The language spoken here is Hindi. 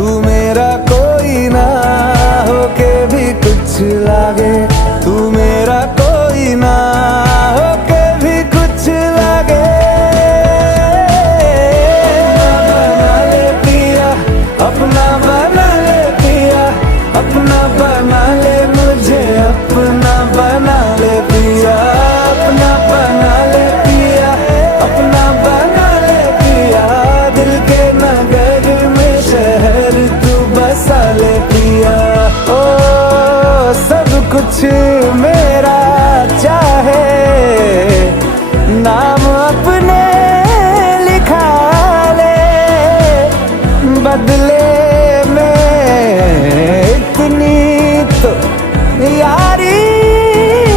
तू मेरा कोई ना होके भी कुछ लागे, तू